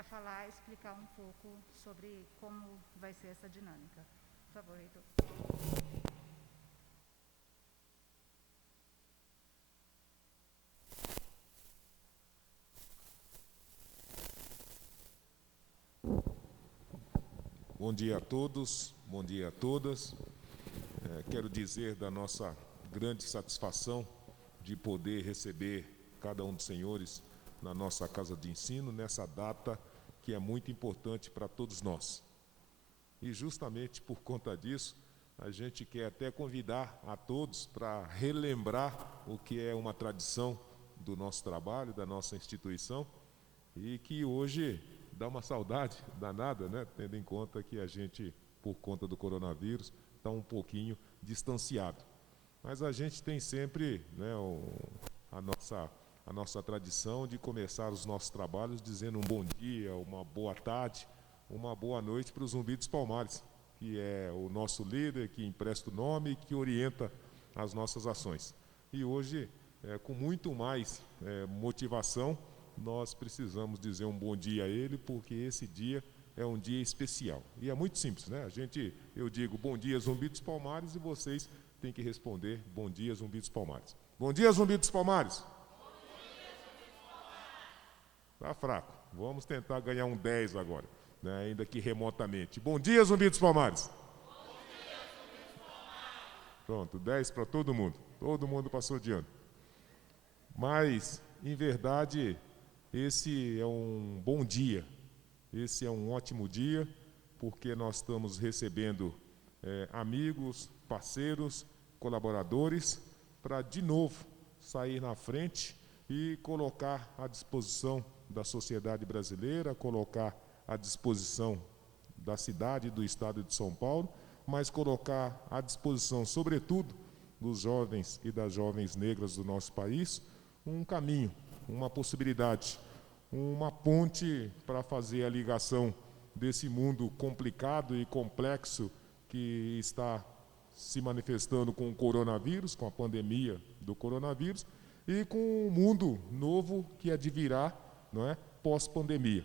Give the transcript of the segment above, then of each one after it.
para falar, explicar um pouco sobre como vai ser essa dinâmica. Por favor, reitor. Bom dia a todos, bom dia a todas. Quero dizer da nossa grande satisfação de poder receber cada um dos senhores na nossa casa de ensino, nessa data que é muito importante para todos nós. E justamente por conta disso, a gente quer até convidar a todos para relembrar o que é uma tradição do nosso trabalho, da nossa instituição, e que hoje dá uma saudade danada, né? Tendo em conta que a gente, por conta do coronavírus, está um pouquinho distanciado. Mas a gente tem sempre, né, a nossa tradição de começar os nossos trabalhos dizendo um bom dia, uma boa tarde, uma boa noite para o Zumbi dos Palmares, que é o nosso líder, que empresta o nome e que orienta as nossas ações. E hoje, com muito mais motivação, nós precisamos dizer um bom dia a ele, porque esse dia é um dia especial. E é muito simples, né? Eu digo bom dia, Zumbi dos Palmares, e vocês têm que responder bom dia, Zumbi dos Palmares. Bom dia, Zumbi dos Palmares! Tá fraco. Vamos tentar ganhar um 10 agora, né? Ainda que remotamente. Bom dia, Zumbi dos Palmares! Pronto, 10 para todo mundo. Todo mundo passou de ano. Mas, em verdade, esse é um bom dia. Esse é um ótimo dia, porque nós estamos recebendo amigos, parceiros, colaboradores, para, de novo, sair na frente e colocar à disposição da sociedade brasileira, colocar à disposição da cidade e do estado de São Paulo, mas colocar à disposição, sobretudo, dos jovens e das jovens negras do nosso país, um caminho, uma possibilidade, uma ponte para fazer a ligação desse mundo complicado e complexo que está se manifestando com o coronavírus, com a pandemia do coronavírus, e com o mundo novo que advirá, não é, pós-pandemia.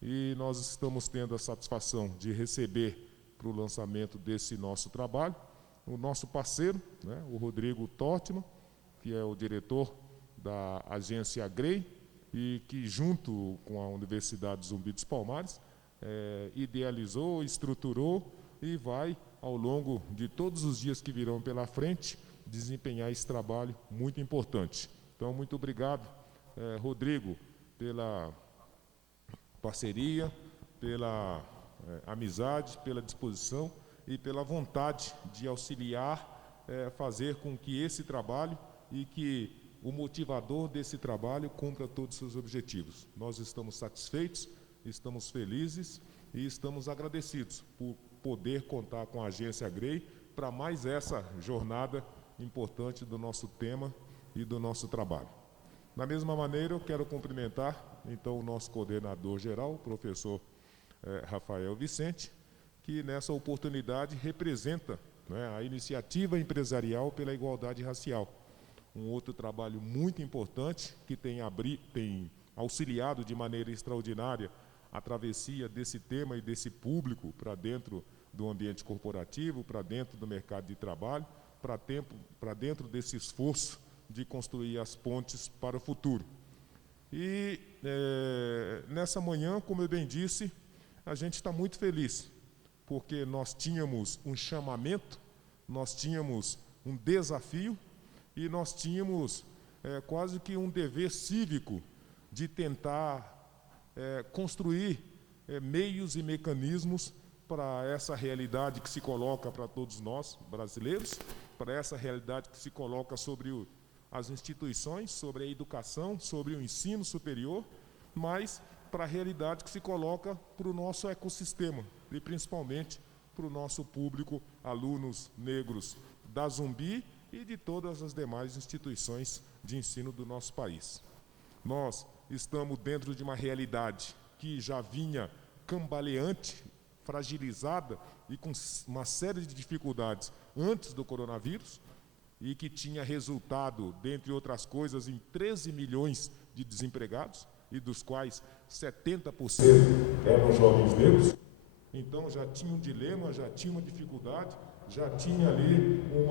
E nós estamos tendo a satisfação de receber para o lançamento desse nosso trabalho o nosso parceiro, né, o Rodrigo Tortman, que é o diretor da agência GREI, e que, junto com a Universidade Zumbi dos Palmares, idealizou, estruturou e vai, ao longo de todos os dias que virão pela frente, desempenhar esse trabalho muito importante. Então, muito obrigado, Rodrigo, pela parceria, pela amizade, pela disposição e pela vontade de auxiliar, fazer com que esse trabalho e que o motivador desse trabalho cumpra todos os seus objetivos. Nós estamos satisfeitos, estamos felizes e estamos agradecidos por poder contar com a agência GREI para mais essa jornada importante do nosso tema e do nosso trabalho. Da mesma maneira, eu quero cumprimentar, então, o nosso coordenador geral, o professor Rafael Vicente, que nessa oportunidade representa, né, a iniciativa empresarial pela igualdade racial. Um outro trabalho muito importante que tem auxiliado de maneira extraordinária a travessia desse tema e desse público para dentro do ambiente corporativo, para dentro do mercado de trabalho, para dentro desse esforço de construir as pontes para o futuro. E nessa manhã, como eu bem disse, a gente está muito feliz, porque nós tínhamos um chamamento, nós tínhamos um desafio e nós tínhamos quase que um dever cívico de tentar construir meios e mecanismos para essa realidade que se coloca para todos nós, brasileiros, para essa realidade que se coloca sobre as instituições, sobre a educação, sobre o ensino superior, mas para a realidade que se coloca para o nosso ecossistema e principalmente para o nosso público, alunos negros da Zumbi e de todas as demais instituições de ensino do nosso país. Nós estamos dentro de uma realidade que já vinha cambaleante, fragilizada e com uma série de dificuldades antes do coronavírus e que tinha resultado, dentre outras coisas, em 13 milhões de desempregados, e dos quais 70% eram jovens negros. Então já tinha um dilema, já tinha uma dificuldade, já tinha ali um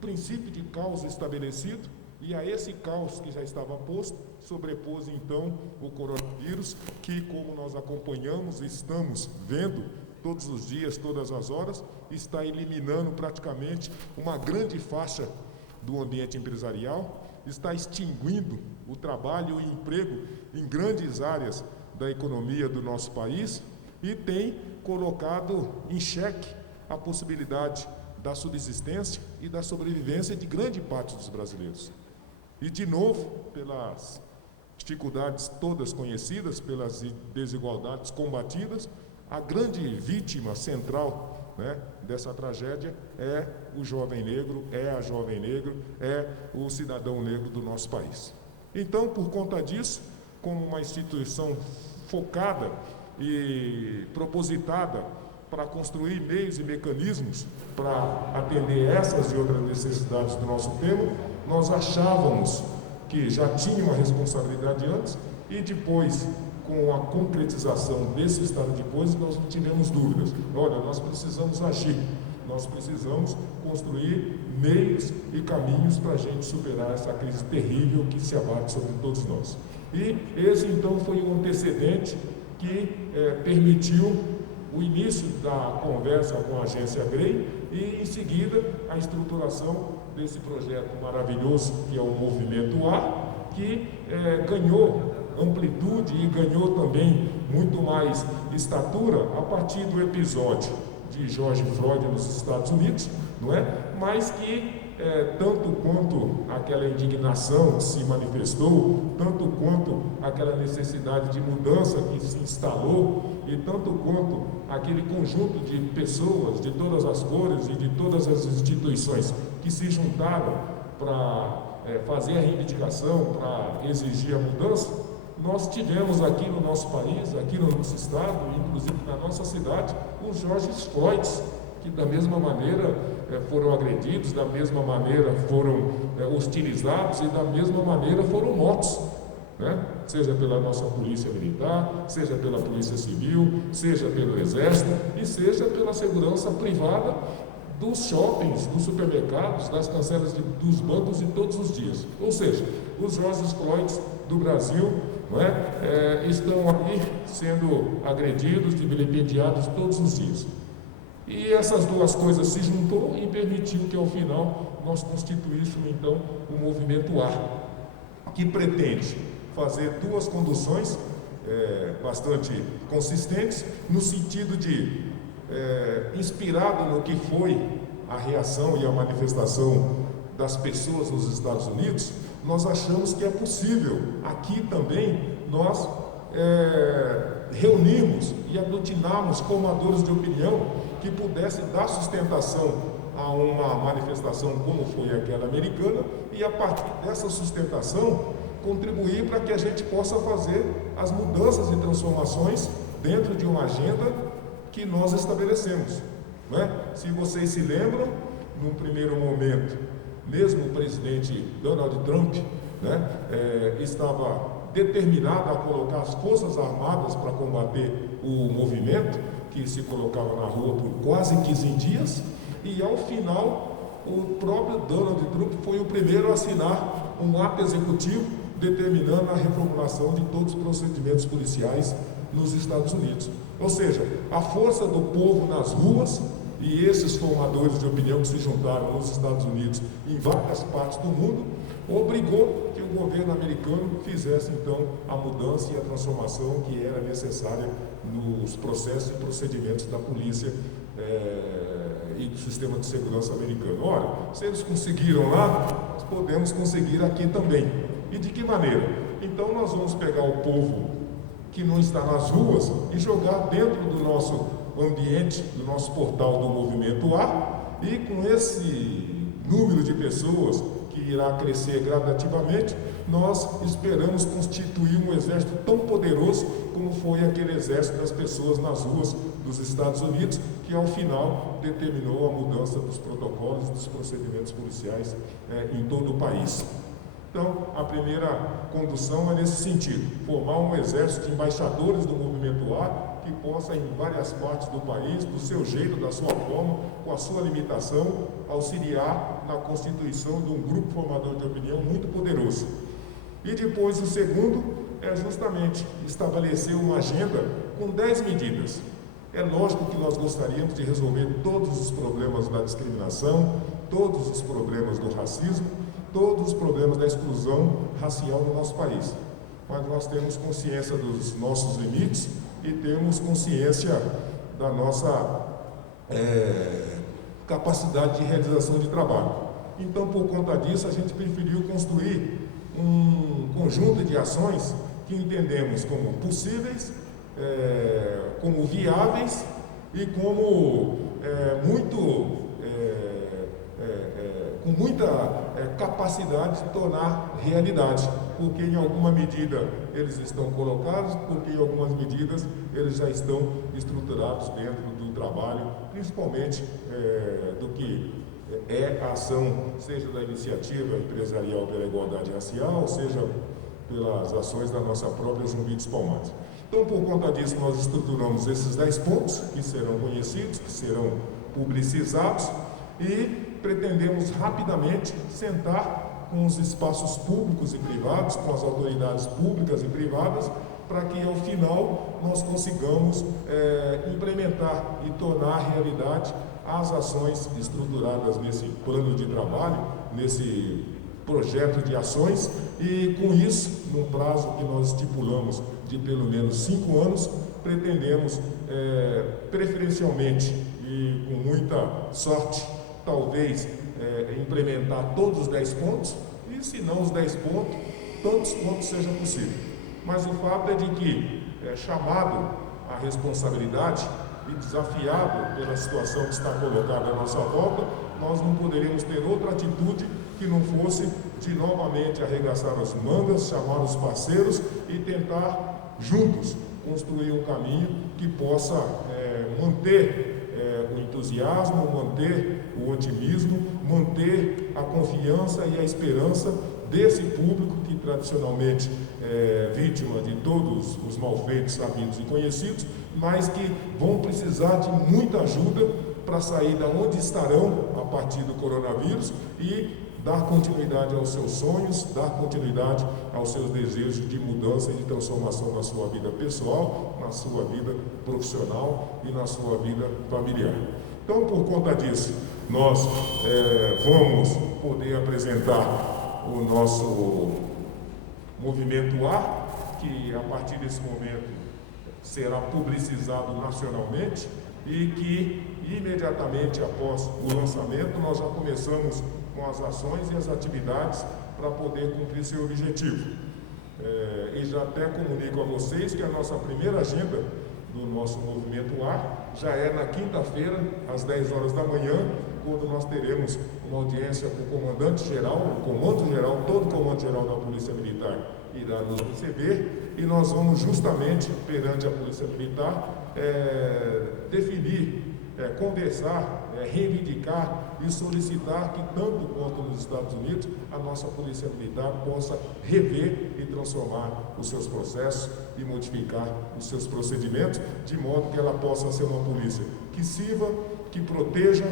princípio de caos estabelecido, e a esse caos que já estava posto, sobrepôs então o coronavírus, que, como nós acompanhamos e estamos vendo todos os dias, todas as horas, está eliminando praticamente uma grande faixa do ambiente empresarial, está extinguindo o trabalho e o emprego em grandes áreas da economia do nosso país e tem colocado em xeque a possibilidade da subsistência e da sobrevivência de grande parte dos brasileiros. E, de novo, pelas dificuldades todas conhecidas, pelas desigualdades combatidas, a grande vítima central, né, dessa tragédia é o jovem negro, é a jovem negra, é o cidadão negro do nosso país. Então, por conta disso, como uma instituição focada e propositada para construir meios e mecanismos para atender essas e outras necessidades do nosso tempo, nós achávamos que já tinha uma responsabilidade antes e depois, com a concretização desse estado de coisas, nós não tivemos dúvidas. Olha, nós precisamos agir, nós precisamos construir meios e caminhos para a gente superar essa crise terrível que se abate sobre todos nós. E esse, então, foi o antecedente que permitiu o início da conversa com a agência GREI e, em seguida, a estruturação desse projeto maravilhoso que é o Movimento A, que ganhou amplitude e ganhou também muito mais estatura a partir do episódio de George Floyd nos Estados Unidos, não é? Mas que tanto quanto aquela indignação que se manifestou, tanto quanto aquela necessidade de mudança que se instalou e tanto quanto aquele conjunto de pessoas de todas as cores e de todas as instituições que se juntaram para fazer a reivindicação, para exigir a mudança, nós tivemos aqui no nosso país, aqui no nosso estado, inclusive na nossa cidade, os George Floyds, que da mesma maneira foram agredidos, da mesma maneira foram hostilizados e da mesma maneira foram mortos, né? Seja pela nossa polícia militar, seja pela polícia civil, seja pelo exército e seja pela segurança privada dos shoppings, dos supermercados, das cancelas dos bancos de todos os dias. Ou seja, os George Floyds do Brasil, não é, estão aqui sendo agredidos e vilipendiados todos os dias. E essas duas coisas se juntou e permitiu que, ao final, nós constituíssemos, então, o Movimento A, que pretende fazer duas conduções bastante consistentes, no sentido de, inspirado no que foi a reação e a manifestação das pessoas nos Estados Unidos, nós achamos que é possível, aqui também, nós reunirmos e aglutinarmos formadores de opinião que pudessem dar sustentação a uma manifestação como foi aquela americana e, a partir dessa sustentação, contribuir para que a gente possa fazer as mudanças e transformações dentro de uma agenda que nós estabelecemos, né? Se vocês se lembram, num primeiro momento, mesmo o presidente Donald Trump, né, estava determinado a colocar as forças armadas para combater o movimento, que se colocava na rua por quase 15 dias, e ao final o próprio Donald Trump foi o primeiro a assinar um ato executivo determinando a reformulação de todos os procedimentos policiais nos Estados Unidos. Ou seja, a força do povo nas ruas e esses formadores de opinião que se juntaram nos Estados Unidos em várias partes do mundo, obrigou que o governo americano fizesse então a mudança e a transformação que era necessária nos processos e procedimentos da polícia e do sistema de segurança americano. Ora, se eles conseguiram lá, nós podemos conseguir aqui também. E de que maneira? Então nós vamos pegar o povo que não está nas ruas e jogar dentro do nosso ambiente, do nosso portal do Movimento A, e com esse número de pessoas que irá crescer gradativamente, nós esperamos constituir um exército tão poderoso como foi aquele exército das pessoas nas ruas dos Estados Unidos, que ao final determinou a mudança dos protocolos e dos procedimentos policiais em todo o país. Então, a primeira condução é nesse sentido, formar um exército de embaixadores do Movimento A, que possa, em várias partes do país, do seu jeito, da sua forma, com a sua limitação, auxiliar na constituição de um grupo formador de opinião muito poderoso. E depois, o segundo é justamente estabelecer uma agenda com 10 medidas. É lógico que nós gostaríamos de resolver todos os problemas da discriminação, todos os problemas do racismo, todos os problemas da exclusão racial no nosso país. Mas nós temos consciência dos nossos limites e temos consciência da nossa capacidade de realização de trabalho. Então, por conta disso, a gente preferiu construir um conjunto de ações que entendemos como possíveis, como viáveis e como com muita capacidade de tornar realidade, porque em alguma medida eles estão colocados, porque em algumas medidas eles já estão estruturados dentro do trabalho, principalmente do que é a ação, seja da iniciativa empresarial pela igualdade racial, seja pelas ações da nossa própria Zumbi dos Palmares. Então, por conta disso, nós estruturamos esses 10 pontos, que serão conhecidos, que serão publicizados, e pretendemos rapidamente sentar com os espaços públicos e privados, com as autoridades públicas e privadas, para que ao final nós consigamos implementar e tornar realidade as ações estruturadas nesse plano de trabalho, nesse projeto de ações, e com isso, num prazo que nós estipulamos de pelo menos 5 anos, pretendemos preferencialmente e com muita sorte, talvez implementar todos os 10 pontos, e se não os 10 pontos, tantos quantos seja possível. Mas o fato é de que, chamado à responsabilidade e desafiado pela situação que está colocada à nossa volta, nós não poderíamos ter outra atitude que não fosse de novamente arregaçar as mangas, chamar os parceiros e tentar juntos construir um caminho que possa manter o entusiasmo, manter o otimismo, manter a confiança e a esperança desse público que tradicionalmente é vítima de todos os malfeitos sabidos e conhecidos, mas que vão precisar de muita ajuda para sair da onde estarão a partir do coronavírus e dar continuidade aos seus sonhos, dar continuidade aos seus desejos de mudança e de transformação na sua vida pessoal, na sua vida profissional e na sua vida familiar. Então, por conta disso, nós vamos poder apresentar o nosso Movimento A, que a partir desse momento será publicizado nacionalmente e que imediatamente após o lançamento nós já começamos com as ações e as atividades para poder cumprir seu objetivo. E já até comunico a vocês que a nossa primeira agenda do nosso Movimento A já é na quinta-feira, às 10 horas da manhã, quando nós teremos uma audiência com o comandante-geral, o comando-geral, todo o comando-geral da Polícia Militar irá nos receber e nós vamos justamente, perante a Polícia Militar, definir, conversar, reivindicar e solicitar que, tanto quanto nos Estados Unidos, a nossa Polícia Militar possa rever e transformar os seus processos e modificar os seus procedimentos, de modo que ela possa ser uma polícia que sirva, que proteja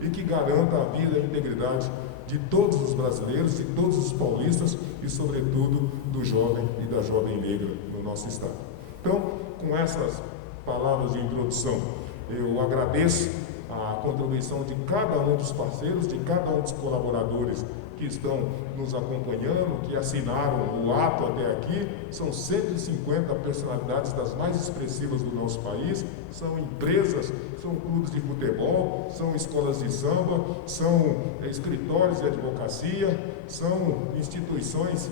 e que garanta a vida e a integridade de todos os brasileiros, de todos os paulistas e, sobretudo, do jovem e da jovem negra no nosso estado. Então, com essas palavras de introdução, eu agradeço a contribuição de cada um dos parceiros, de cada um dos colaboradores que estão nos acompanhando, que assinaram o ato até aqui. São 150 personalidades das mais expressivas do nosso país, são empresas, são clubes de futebol, são escolas de samba, são escritórios de advocacia, são instituições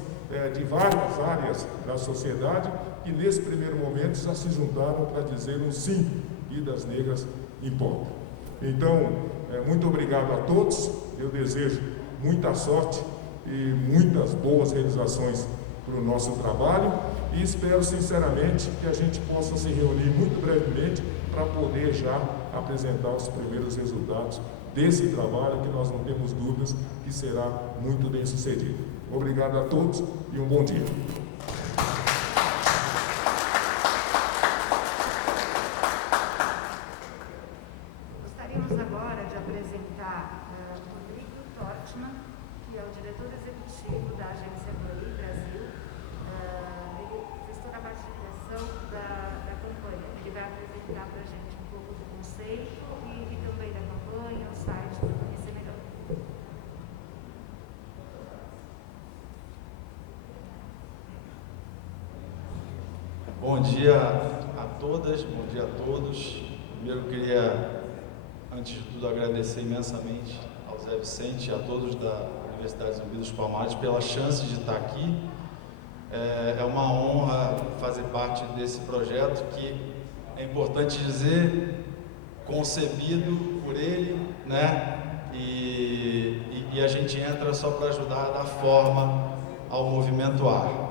de várias áreas da sociedade que nesse primeiro momento já se juntaram para dizer um sim, Vidas Negras importam. Então, muito obrigado a todos, eu desejo muita sorte e muitas boas realizações para o nosso trabalho e espero sinceramente que a gente possa se reunir muito brevemente para poder já apresentar os primeiros resultados desse trabalho, que nós não temos dúvidas que será muito bem sucedido. Obrigado a todos e um bom dia. Gostaríamos agora de apresentar Rodrigo Tortman, que é o diretor executivo da Agência GREI Brasil. Ele fez toda a parte de direção da campanha. Ele vai apresentar para a gente um pouco do conceito e também da campanha, o site, para conhecer melhor. Bom dia a todas, bom dia a todos. Primeiro eu queria, antes de tudo, agradecer imensamente ao Zé Vicente e a todos da Universidade Zumbi dos Palmares pela chance de estar aqui. É uma honra fazer parte desse projeto que, é importante dizer, concebido por ele, né? E a gente entra só para ajudar a dar forma ao Movimento AR.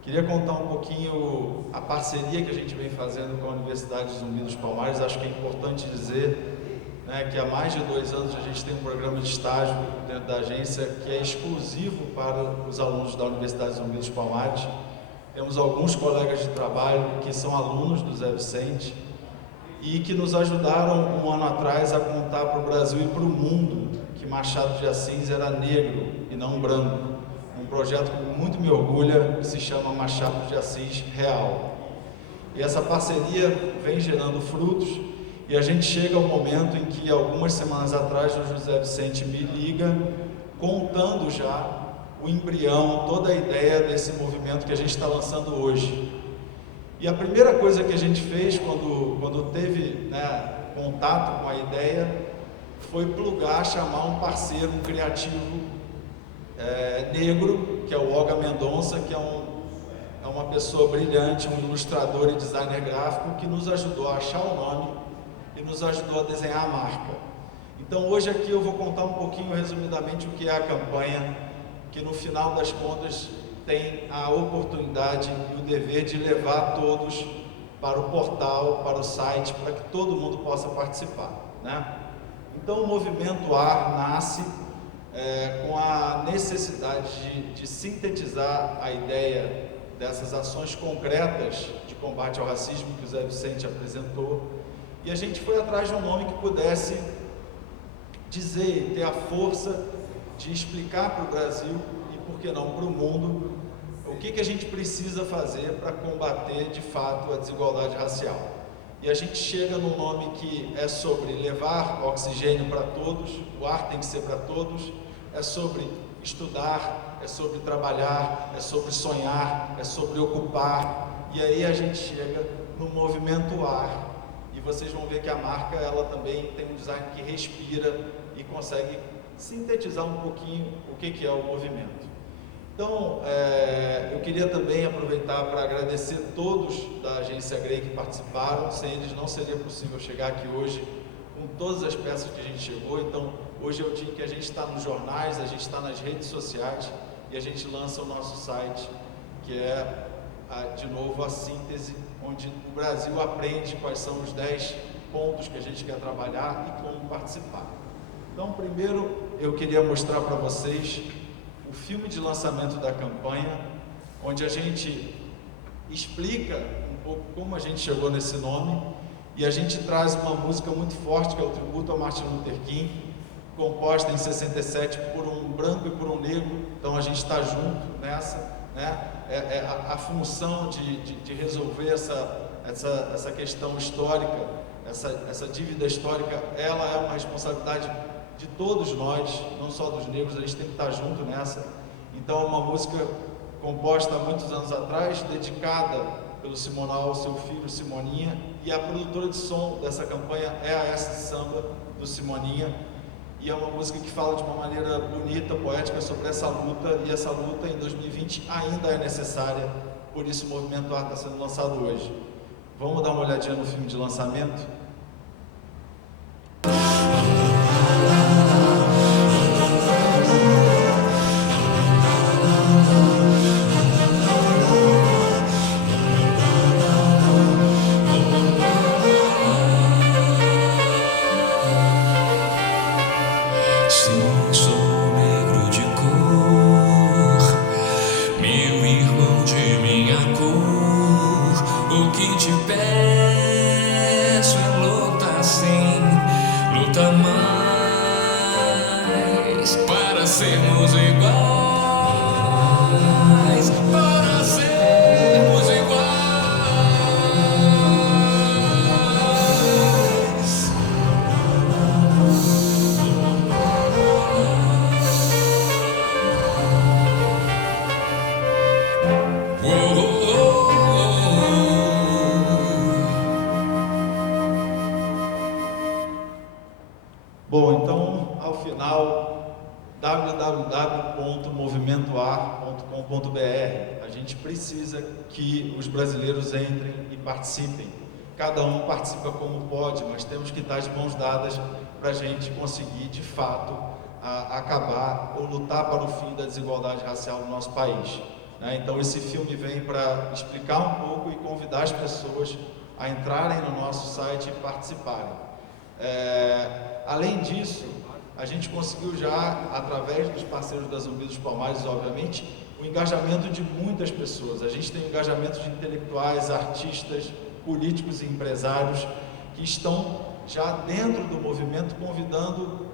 Queria contar um pouquinho a parceria que a gente vem fazendo com a Universidade Zumbi dos Palmares. Acho que é importante dizer, né, que há mais de 2 anos a gente tem um programa de estágio dentro da agência que é exclusivo para os alunos da Universidade Zumbi dos Palmares. Temos alguns colegas de trabalho que são alunos do Zé Vicente e que nos ajudaram 1 ano atrás a contar para o Brasil e para o mundo que Machado de Assis era negro e não branco. Um projeto que muito me orgulha, que se chama Machado de Assis Real. E essa parceria vem gerando frutos e a gente chega ao momento em que, algumas semanas atrás, o José Vicente me liga contando já o embrião, toda a ideia desse movimento que a gente está lançando hoje. E a primeira coisa que a gente fez quando teve, né, contato com a ideia foi plugar, chamar um parceiro, um criativo negro, que é o Olga Mendonça, que é uma pessoa brilhante, um ilustrador e designer gráfico, que nos ajudou a achar o nome e nos ajudou a desenhar a marca. Então hoje aqui eu vou contar um pouquinho, resumidamente, o que é a campanha, que no final das contas tem a oportunidade e o dever de levar todos para o portal, para o site, para que todo mundo possa participar, né? Então o Movimento AR nasce com a necessidade de sintetizar a ideia dessas ações concretas de combate ao racismo que o Zé Vicente apresentou, e a gente foi atrás de um nome que pudesse dizer, ter a força de explicar para o Brasil e, por que não, para o mundo, o que a gente precisa fazer para combater de fato a desigualdade racial. E a gente chega num nome que é sobre levar oxigênio para todos, o ar tem que ser para todos, é sobre estudar, é sobre trabalhar, é sobre sonhar, é sobre ocupar. E aí a gente chega no Movimento AR. E vocês vão ver que a marca, ela também tem um design que respira e consegue sintetizar um pouquinho o que é o movimento. Então, eu queria também aproveitar para agradecer todos da Agência GREI que participaram. Sem eles não seria possível chegar aqui hoje com todas as peças que a gente chegou. Então, hoje é o dia que a gente está nos jornais, a gente está nas redes sociais e a gente lança o nosso site, que é, de novo, a síntese, onde o Brasil aprende quais são os 10 pontos que a gente quer trabalhar e como participar. Então, primeiro, eu queria mostrar para vocês o filme de lançamento da campanha, onde a gente explica um pouco como a gente chegou nesse nome, e a gente traz uma música muito forte, que é o tributo a Martin Luther King, composta em 67 por um branco e por um negro. Então a gente está junto nessa, né? A função de resolver essa questão histórica, essa dívida histórica, ela é uma responsabilidade de todos nós, não só dos negros. A gente tem que estar junto nessa. Então é uma música composta há muitos anos atrás, dedicada pelo Simonal ao seu filho Simoninha, e a produtora de som dessa campanha é a S de Samba, do Simoninha, e é uma música que fala de uma maneira bonita, poética, sobre essa luta, e essa luta em 2020 ainda é necessária, por isso o Movimento AR está sendo lançado hoje. Vamos dar uma olhadinha no filme de lançamento? que te peço é luta sim, luta mais para sermos iguais, para sermos iguais. Bom, então, ao final, www.movimentoar.com.br. A gente precisa que os brasileiros entrem e participem. Cada um participa como pode, mas temos que estar de mãos dadas para a gente conseguir, de fato, acabar ou lutar para o fim da desigualdade racial no nosso país. Então, esse filme vem para explicar um pouco e convidar as pessoas a entrarem no nosso site e participarem. Além disso, a gente conseguiu já, através dos parceiros da Zumbi dos Palmares, obviamente, o engajamento de muitas pessoas. A gente tem o engajamento de intelectuais, artistas, políticos e empresários que estão já dentro do movimento, convidando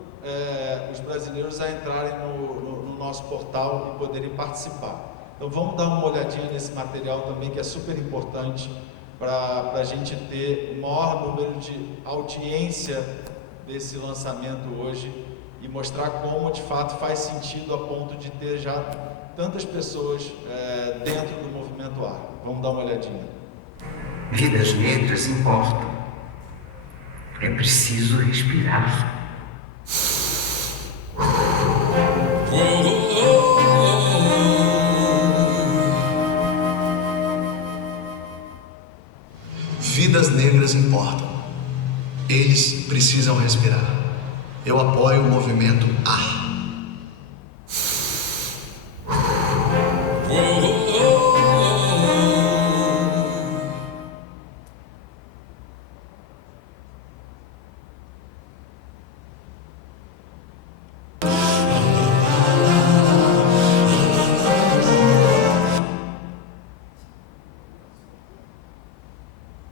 os brasileiros a entrarem no nosso portal e poderem participar. Então vamos dar uma olhadinha nesse material também, que é super importante para a gente ter o maior número de audiência desse lançamento hoje e mostrar como de fato faz sentido a ponto de ter já tantas pessoas dentro do Movimento Ar. Vamos dar uma olhadinha. Vidas negras importam. É preciso respirar. Vidas negras importam. Eles precisam respirar. Eu apoio o movimento AR.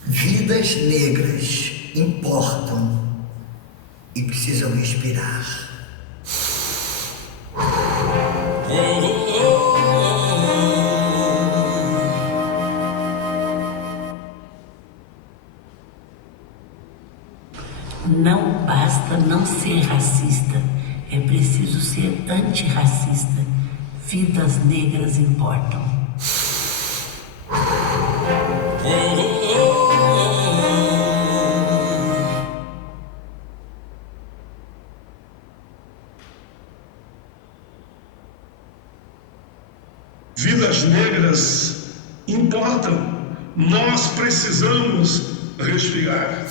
Vidas negras importam e precisam respirar. Não basta não ser racista, é preciso ser antirracista. Vidas negras importam. Vidas negras importam. Nós precisamos respirar.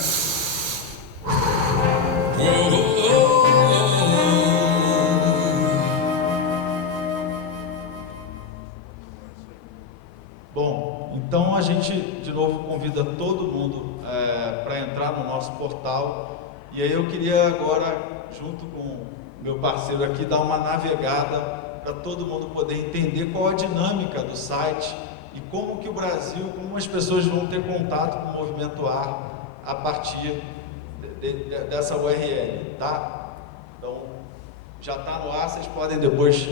Bom, então a gente de novo convida todo mundo para entrar no nosso portal. E aí eu queria agora, junto com o meu parceiro aqui, dar uma navegada para todo mundo poder entender qual a dinâmica do site e como que o Brasil, como as pessoas vão ter contato com o Movimento Ar a partir dessa URL, tá? Então, já está no ar, vocês podem depois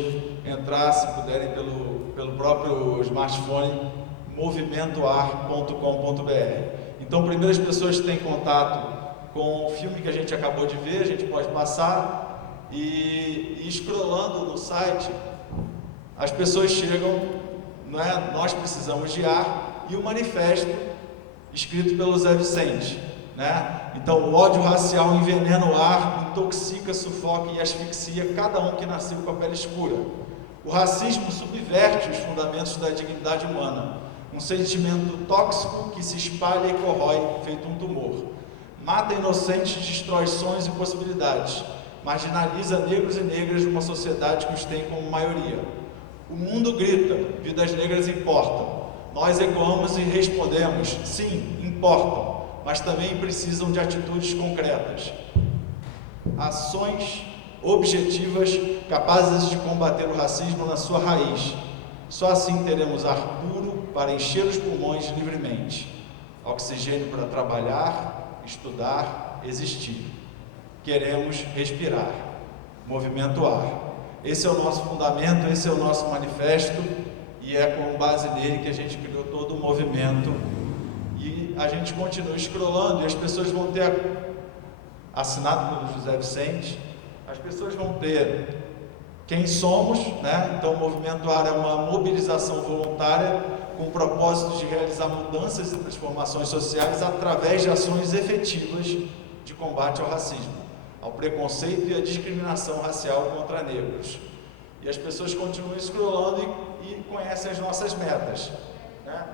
entrar, se puderem, pelo próprio smartphone, movimentoar.com.br. Então, primeiro as pessoas têm contato com o filme que a gente acabou de ver, a gente pode passar, e scrollando no site, as pessoas chegam, né, nós precisamos de ar, e o manifesto escrito pelo Zé Vicente, né? Então, o ódio racial envenena o ar, intoxica, sufoca e asfixia cada um que nasceu com a pele escura. O racismo subverte os fundamentos da dignidade humana, um sentimento tóxico que se espalha e corrói, feito um tumor. Mata inocentes, destrói sonhos e possibilidades, marginaliza negros e negras numa sociedade que os tem como maioria. O mundo grita, vidas negras importam. Nós ecoamos e respondemos, sim, importam, mas também precisam de atitudes concretas. Ações objetivas capazes de combater o racismo na sua raiz. Só assim teremos ar puro para encher os pulmões livremente. oxigênio para trabalhar, estudar, existir. Queremos respirar, movimento ar. Esse é o nosso fundamento, esse é o nosso manifesto, e é com base nele que a gente criou todo o movimento. E a gente continua scrollando e as pessoas vão ter, assinado pelo José Vicente, as pessoas vão ter quem somos, né? Então o Movimento AR é uma mobilização voluntária com o propósito de realizar mudanças e transformações sociais através de ações efetivas de combate ao racismo, ao preconceito e à discriminação racial contra negros. E as pessoas continuam scrollando e conhecem as nossas metas, né?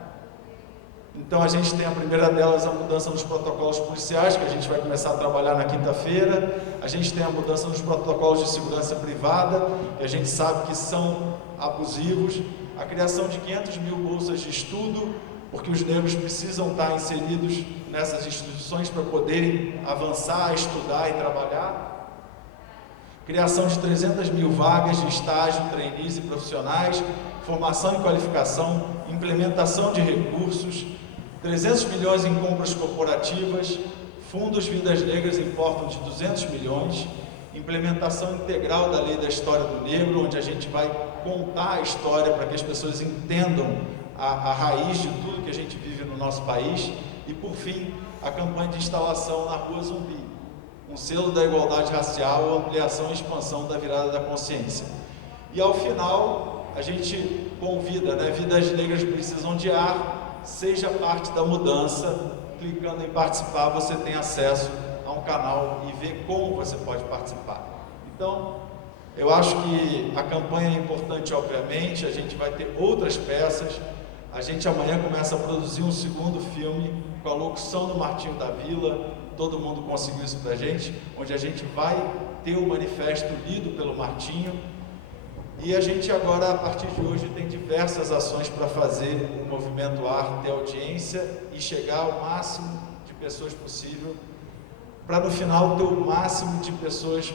Então a gente tem a primeira delas, a mudança nos protocolos policiais, que a gente vai começar a trabalhar na quinta-feira. A gente tem a mudança nos protocolos de segurança privada, que a gente sabe que são abusivos. A criação de 500 mil bolsas de estudo, porque os negros precisam estar inseridos nessas instituições para poderem avançar, estudar e trabalhar. Criação de 300 mil vagas de estágio, trainees e profissionais, formação e qualificação, implementação de recursos, 300 milhões em compras corporativas, fundos Vidas Negras importam de 200 milhões, implementação integral da Lei da História do Negro, onde a gente vai contar a história para que as pessoas entendam a raiz de tudo que a gente vive no nosso país. E por fim, a campanha de instalação na Rua Zumbi, um selo da igualdade racial, ampliação e expansão da virada da consciência. E ao final, a gente convida, né? Vidas Negras precisam de ar, seja parte da mudança. Clicando em participar, você tem acesso a um canal e vê como você pode participar. Então, eu acho que a campanha é importante, obviamente. A gente vai ter outras peças. A gente amanhã começa a produzir um segundo filme com a locução do Martinho da Vila. Todo mundo conseguiu isso pra gente, onde a gente vai ter o manifesto lido pelo Martinho. E a gente agora, a partir de hoje, tem diversas ações para fazer o Movimento AR ter audiência e chegar ao máximo de pessoas possível, para no final ter o máximo de pessoas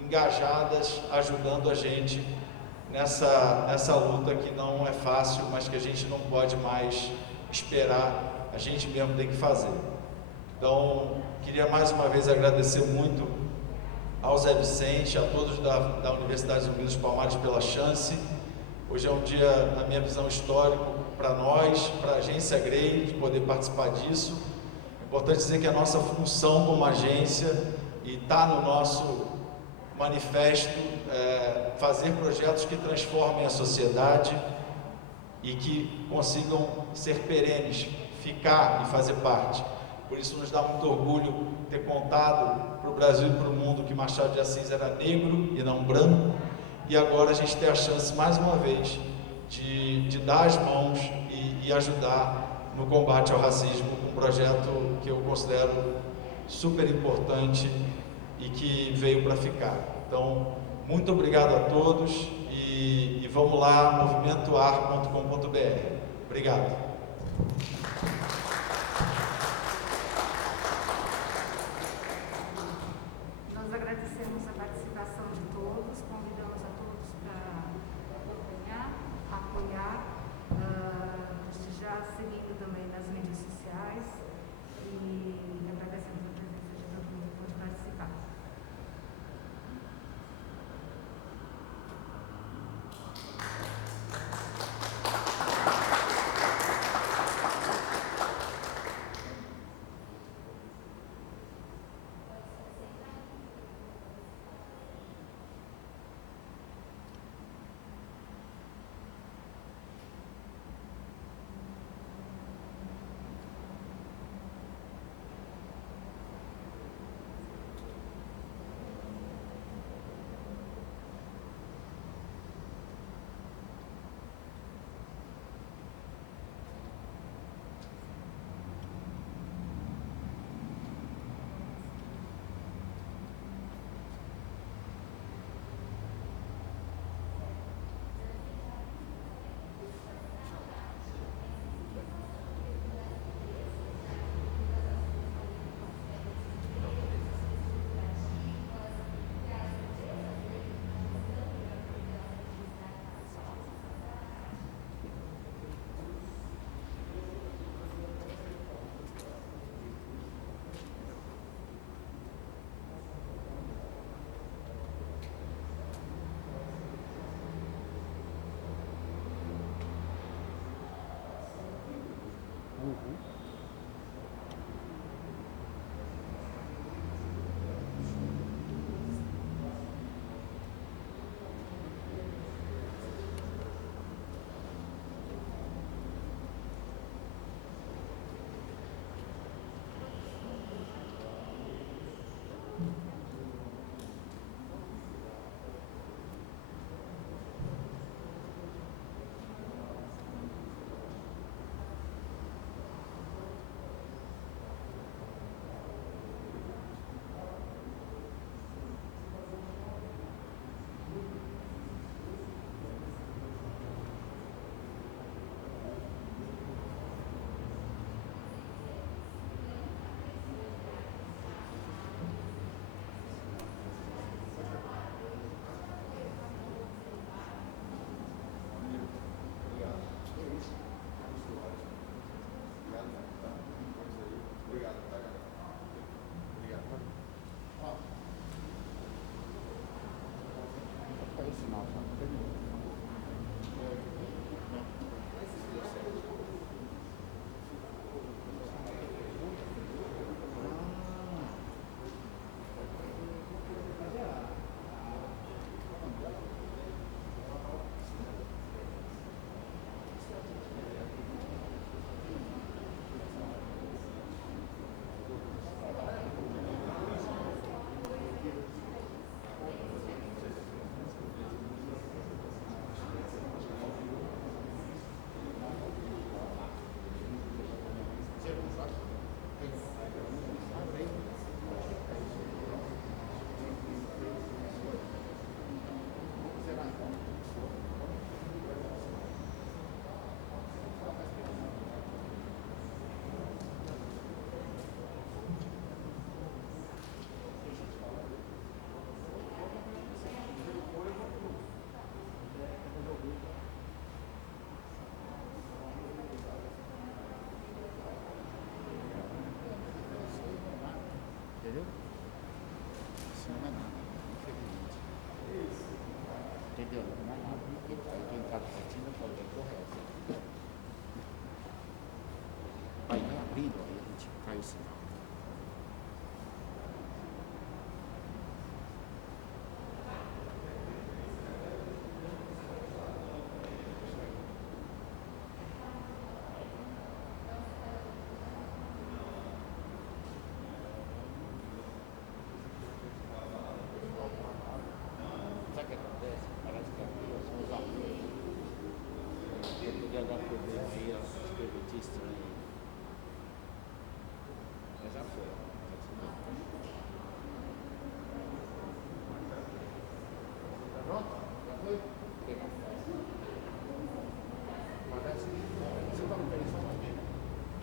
engajadas, ajudando a gente nessa luta que não é fácil, mas que a gente não pode mais esperar, a gente mesmo tem que fazer. Então, queria mais uma vez agradecer muito ao Zé Vicente, a todos da Universidade Zumbi dos Palmares pela chance. Hoje é um dia, na minha visão, histórico para nós, para a agência GREI, de poder participar disso. É importante dizer que a nossa função como agência, e está no nosso manifesto, é fazer projetos que transformem a sociedade e que consigam ser perenes, ficar e fazer parte. Por isso nos dá muito orgulho ter contado para o Brasil e para o mundo que Machado de Assis era negro e não branco, e agora a gente tem a chance mais uma vez de dar as mãos e ajudar no combate ao racismo, um projeto que eu considero super importante e que veio para ficar. Então, muito obrigado a todos e vamos lá, movimentoar.com.br. Obrigado. Agradecemos a participação de todos, convidamos a todos para acompanhar, apoiar, já seguindo também nas mídias sociais e agradecemos a presença de todo mundo que pôde participar. Entendeu? Isso não é nada, infelizmente. Entendeu? Não é nada, porque aí quem está assistindo pode ver correto. Aí vai abrindo, aí a gente cai o sinal.